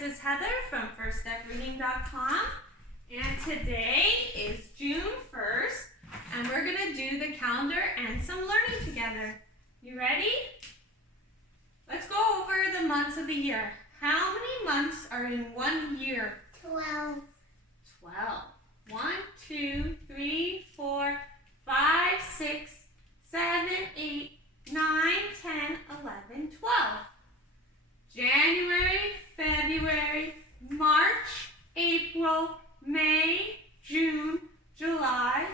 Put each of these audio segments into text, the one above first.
this is Heather from firststepreading.com, and today is June 1st, and we're going to do the calendar and some learning together. You ready? Let's go over the months of the year. How many months are in 1 year? 12. 12. 1, 2, 3, 4, 5, 6, 7, 8, 9, 10, 11, 12. January, February, March, April, May, June, July,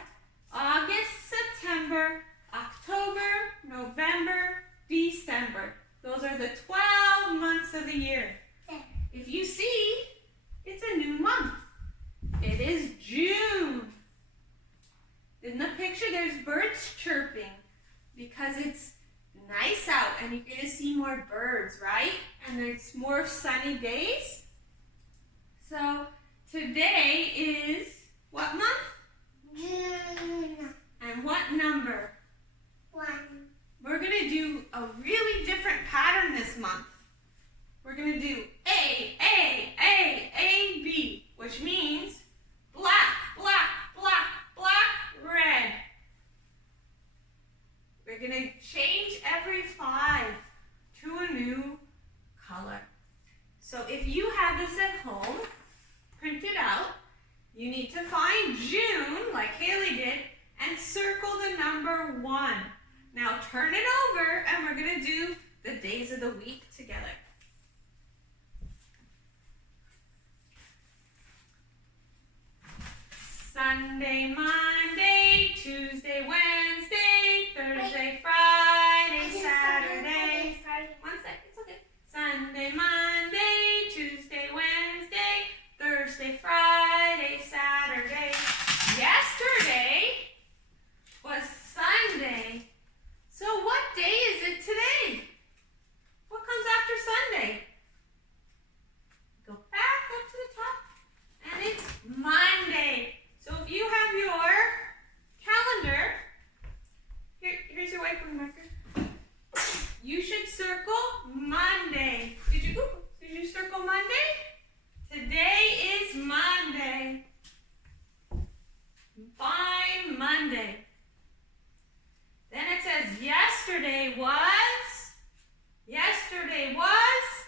August, September, October, November, December. Those are the 12 months of the year. If you see, it's a new month. It is June. In the picture, there's birds chirping because it's nice out and you're going to see more birds, right? And there's more sunny days. So today is what month? June. And what number? 1. We're going to do a really different pattern this month. We're going to do A, B, which means black, black, black, black, red. We're going to change every 5 to a new color. So if you have this at home, print it out. You need to find June, like Haley did, and circle the number 1. Now turn it over, and we're going to do the days of the week together. Sunday, Monday, Tuesday, Wednesday, Thursday, Friday, Saturday. 1 second, it's okay. Sunday, Monday, Tuesday, Wednesday, Thursday, Friday, Saturday. Yesterday was Sunday. So what day is it today? What comes after Sunday? Go back up to the top, and it's Monday. So if you have your calendar, here's your whiteboard marker. You should circle Monday. Did you circle Monday? Today is Monday. Find Monday. Then it says yesterday was.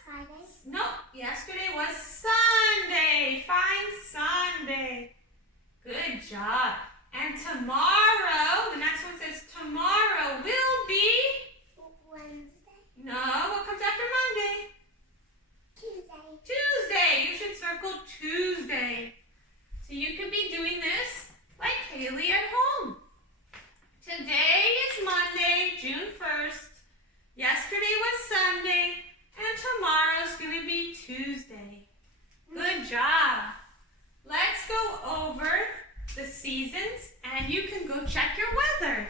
Friday. No, yesterday was Sunday. Find Sunday. Good job. And tomorrow, the next one says tomorrow will be? Wednesday. No, what comes after Monday? Tuesday. You should circle Tuesday. So you could be doing this like Haley at home. Today is Monday, June 1st. Yesterday was Sunday. And tomorrow's going to be Tuesday. Good job. Let's go over the seasons, and you can go check your weather.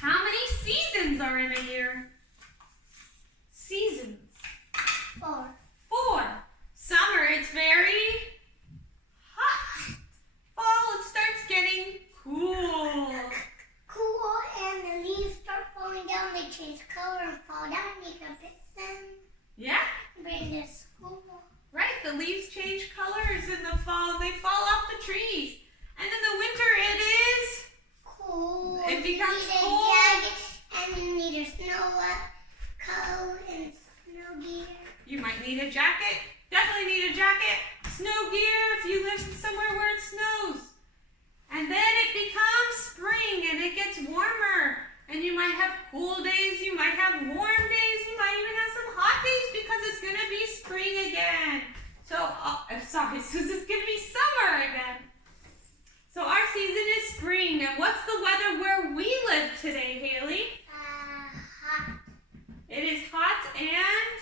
How many seasons are in a year? Seasons. 4. 4. Summer, it's very hot. Fall, it starts getting cool. Cool, and the leaves start falling down. They change color and fall down. You can pick them. Yeah. Bring to school. Right, the leaves change colors in the fall. They fall off the trees. And in the winter, it is cool. It becomes you need cold. a jacket, and you need a snow coat and snow gear. You might need a jacket. Definitely need a jacket. Snow gear if you live somewhere where it snows. And then it becomes spring and it gets warmer. And you might have cool days. You might have warm days. You might even have some hot days because it's going to be spring again. So, so this is going to be summer again. So our season is spring. And what's the weather where we live today, Haley? Hot. It is hot and...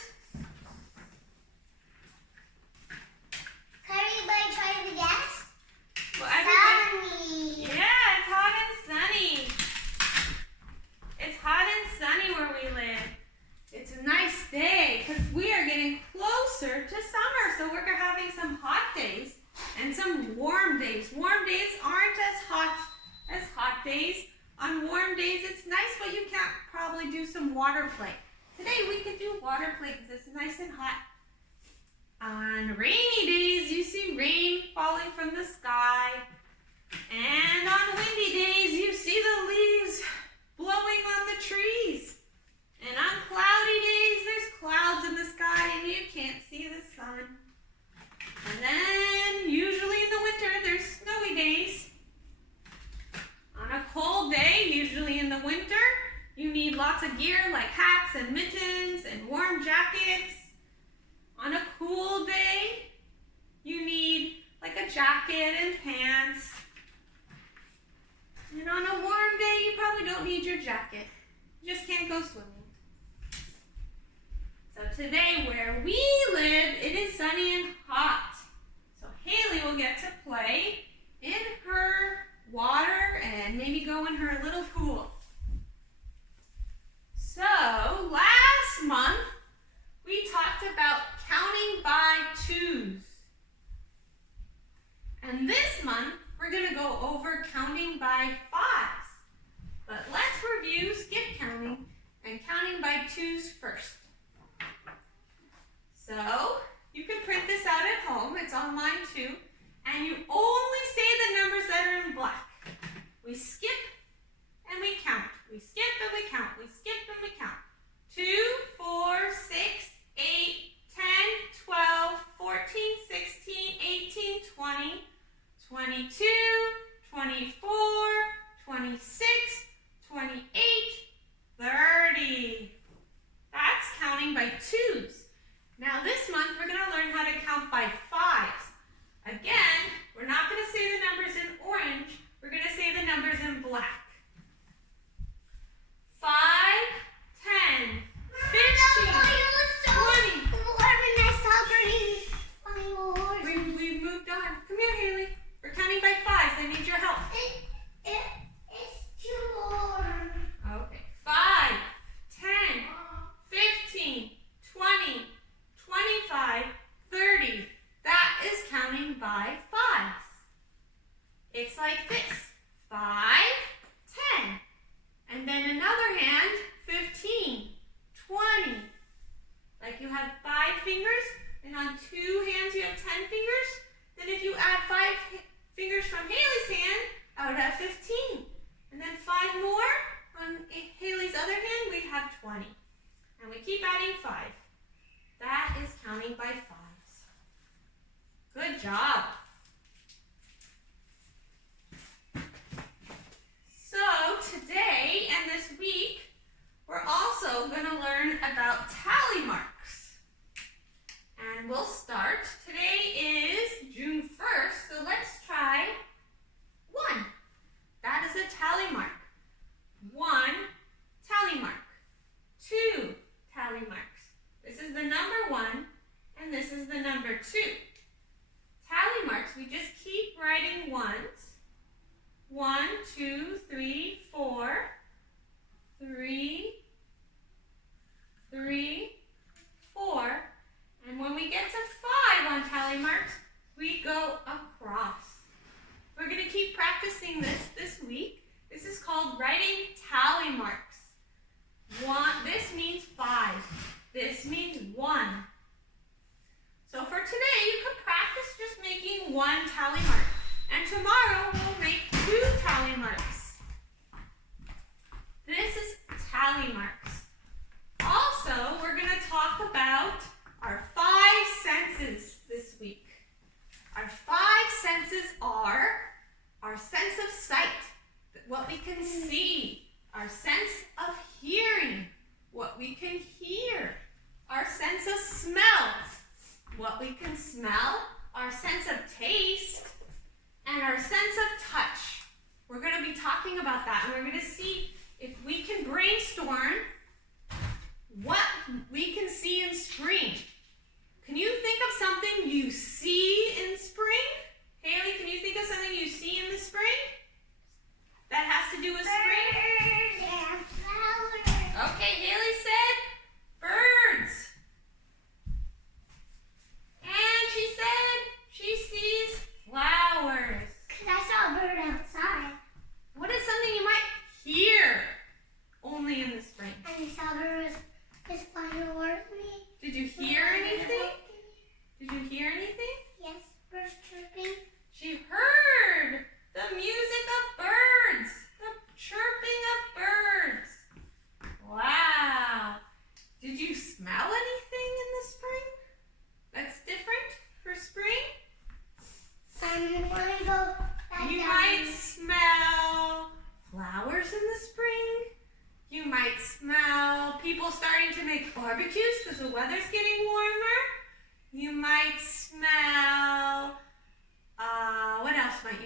Can everybody try to guess? Well, Sunny. yeah, it's hot and sunny. It's hot and sunny where we live. It's a nice day because we are getting closer to summer. So we're having some hot days and some warm days. Warm days aren't as hot days. On warm days, it's nice, but you can't probably do some water play. Today we could do water play because it's nice and hot. On rainy days, you see rain falling from the sky. And on windy days, you see the leaves blowing on the trees. And on cloudy days, there's clouds in the sky and you can't see the sun. And then, usually in the winter, there's snowy days. On a cold day, usually in the winter, you need lots of gear like hats and mittens and warm jackets. On a cool day, you need like a jacket and pants. And on a warm day, you probably don't need your jacket. You just can't go swimming. So today, where we live, it is sunny and hot. So Haley will get to play in her water and maybe go in her little pool. So last month, we talked about counting by twos. And this month, we're going to go over counting by fives. But let's review skip counting and counting by twos first. So, you can print this out at home. It's online too. And you only say the numbers that are in black. We skip and we count. We skip and we count. We skip and we count. 2, 4, 6, 8, 10, 12, 14, 16, 18, 20, 22, 24, 26, 28, 30. That's counting by twos. Now this month we're going to learn how to count by fives. Again, we're not going to say the numbers in orange. We're going to say the numbers in black. 5, 10, 15, 20. We moved on. Come here, Haley. We're counting by fives. I need your help. It's too warm. Okay. 5, 10, 15, 20, 25, 30. That is counting by fives. It's like this. 5, 10. And then another hand, 15, 20. Like you have 5 fingers, and on 2 hands you have 10 fingers. Then if you add 5 fingers from Haley's hand, I would have 15. And then 5 more on Haley's other hand, we have 20. And we keep adding 5. That is counting by fives. Good job. So today and this week, we're also going to learn about tally marks. And we'll start. Today is June 1st, so let's try 1. That is a tally mark. 1 tally mark. 2 tally marks. This is the number 1, and this is the number 2. Tally marks, we just keep writing ones. 1, 2, 3, 4, 3, 3, 4. And when we get to 5 on tally marks, we go across. We're going to keep practicing this week. This is called writing tally marks. 1, this means 5. This means 1. So for today, you could practice just making 1 tally mark. And tomorrow, we'll make 2 tally marks. This is tally marks. Also, we're going to talk about our 5 senses this week. Our 5 senses are our sense of sight, what we can see, our sense of hearing, what we can hear, our sense of smell, what we can smell, our sense of taste, and our sense of touch. We're going to be talking about that, and we're going to see if we can brainstorm what we can see in spring. Can you think of something you see in spring? Haley, can you think of something you see in the spring that has to do with spring? Yeah, flowers. Okay, Haley said birds. And she said she sees flowers. Because I saw a bird outside. What is something you might hear only in the spring? And I saw a bird was flying towards me. Did you hear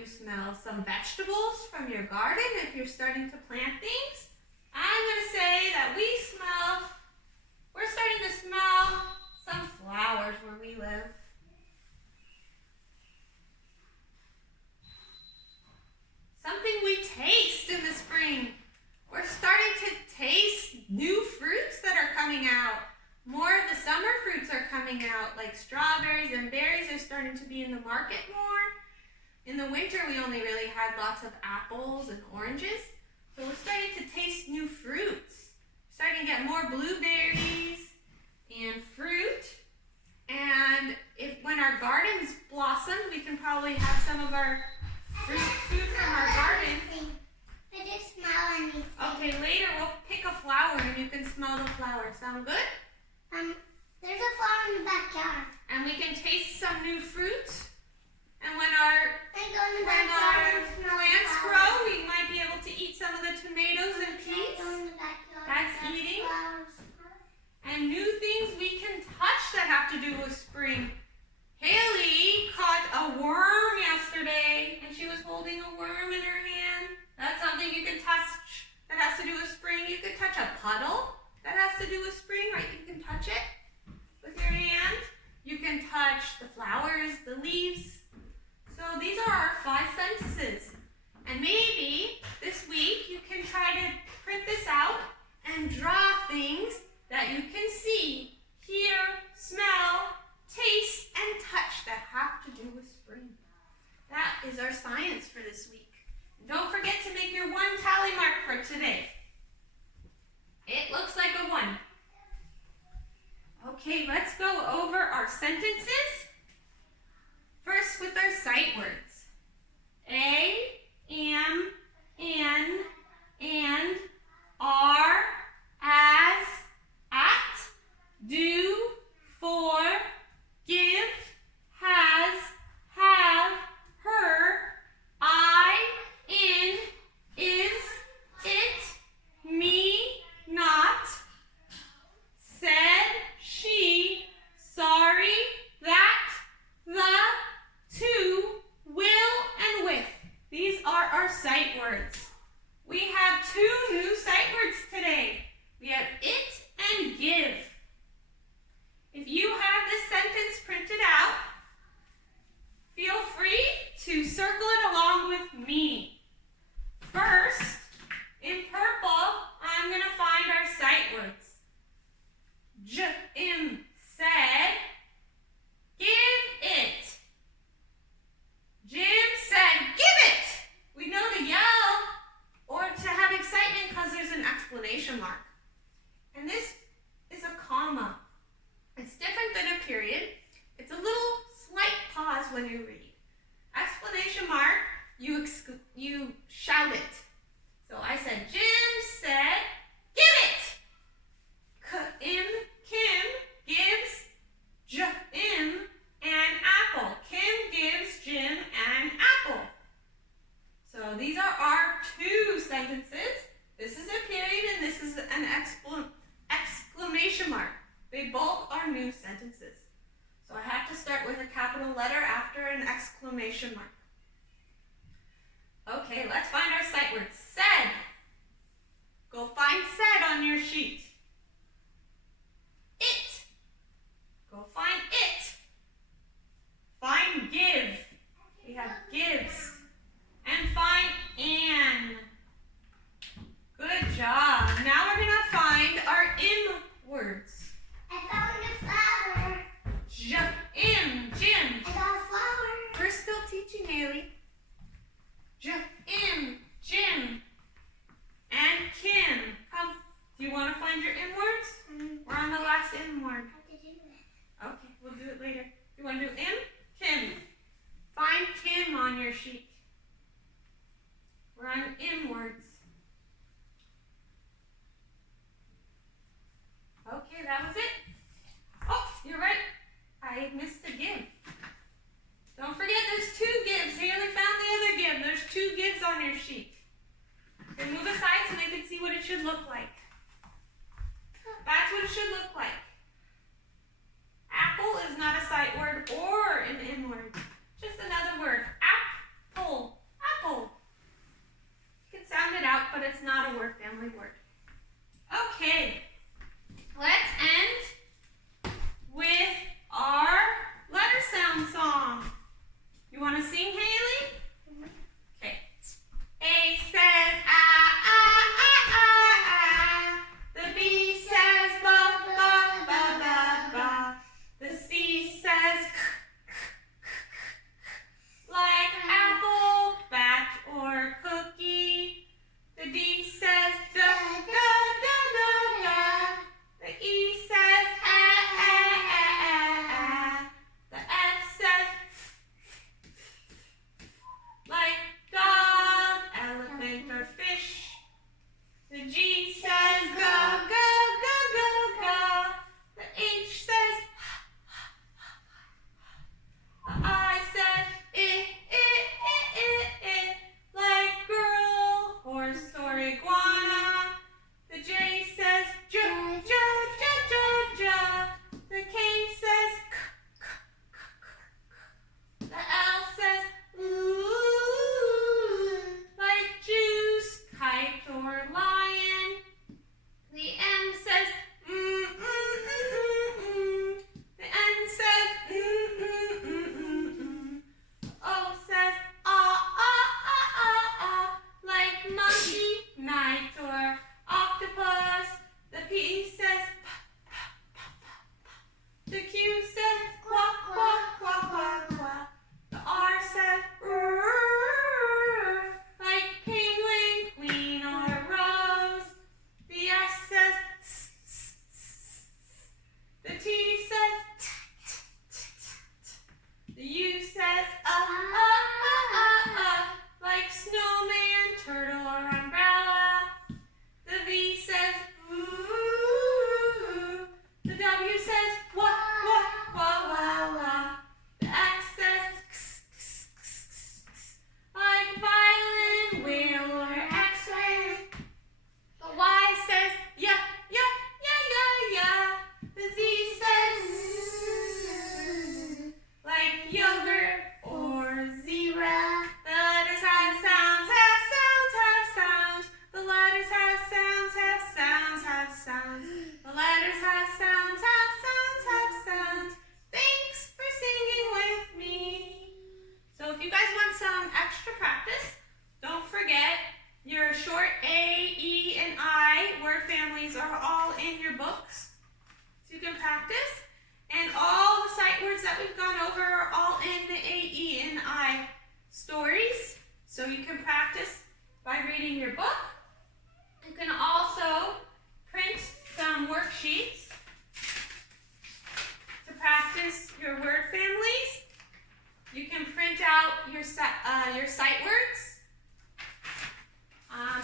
smell some vegetables from your garden if you're starting to plant things. I'm going to say that we're starting to smell some flowers where we live. Something we taste in the spring. We're starting to taste new fruits that are coming out. More of the summer fruits are coming out, like strawberries and berries are starting to be in the market more. In the winter, we only really had lots of apples and oranges. So we're starting to taste new fruits. We're starting to get more blueberries and fruit. And when our gardens blossom, we can probably have some of our food from our garden. I just smell anything. Okay, later we'll pick a flower and you can smell the flower. Sound good? There's a flower in the backyard. And we can taste some new fruit. And when our plants grow, we might be able to eat some of the tomatoes and peas. That's eating. And new things we can touch that have to do with spring. Haley caught a worm yesterday, and she was holding a worm in her hand. That's something you can touch that has to do with spring. You can touch a puddle that has to do with spring, right? You can touch it with your hand. You can touch the flowers, the leaves. So these are our 5 senses. And maybe this week you can try to print this out and draw things that you can see, hear, smell, taste, and touch that have to do with spring. That is our science for this week. And don't forget to make your 1 tally mark for today. It looks like a 1. Okay, let's go over our sentences. First with our sight words. A, am, an, and, are, as, at, do, for, give, has, have, her, I, in, is, it, me, not, said, she, sorry, that, the, to, will, and with. These are our sight words. We have 2 new sight words today. We have it and give. If you have this sentence printed out, feel free to circle it along with me. First, in purple, I'm going to find our sight words. Jim said, give it. Jim said, give it. We know to yell or to have excitement because there's an exclamation mark. And this is a comma. It's different than a period. It's a little slight pause when you read. Exclamation mark, you shout it. So I said, Jim said, give it. Kim gives Jim an apple. Kim gives Jim an apple. So these are our 2 sentences. This is a period and this is an exclamation mark. They both are new sentences. So I have to start with a capital letter after an exclamation mark. Okay, let's find our sight word. Said. Go find said on your sheet. It. Go find it. Find give. We have gives. And find an. Good job. Now we're going to find our im words. I found a flower. Jim. I got a flower. We're still teaching, Haley. Jim, and Kim. Come. Do you want to find your in words? We're on the last in word. Okay, we'll do it later. You want to do in? Kim. Find Kim on your sheet. We're on in words. Okay, that was it. Oh, you're right. I missed a give. Don't forget there's 2 gives. Haley found the other give. There's 2 gives on your sheet. Okay, move aside so they can see what it should look like. That's what it should look like. Apple is not a sight word or So you can practice by reading your book. You can also print some worksheets to practice your word families. You can print out your sight words.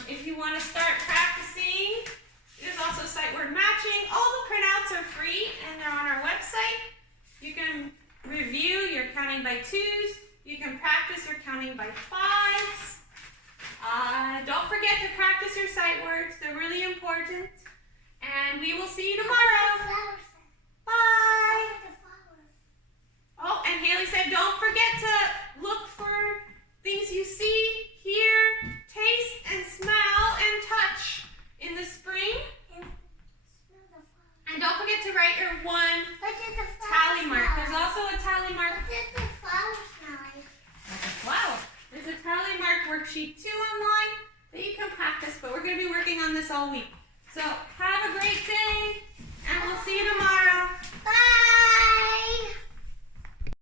If you want to start practicing, there's also sight word matching. All the printouts are free and they're on our website. You can review your counting by twos. You can practice your counting by fives. Don't forget to practice your sight words. They're really important. And we will see you tomorrow. Bye. Oh, and Haley said don't forget to look for things you see, hear, taste, and smell and touch in the spring. And don't forget to write your one tally mark. There's also a tally mark. Wow. There's a tally mark worksheet too online that you can practice, but we're going to be working on this all week. So have a great day, and we'll see you tomorrow.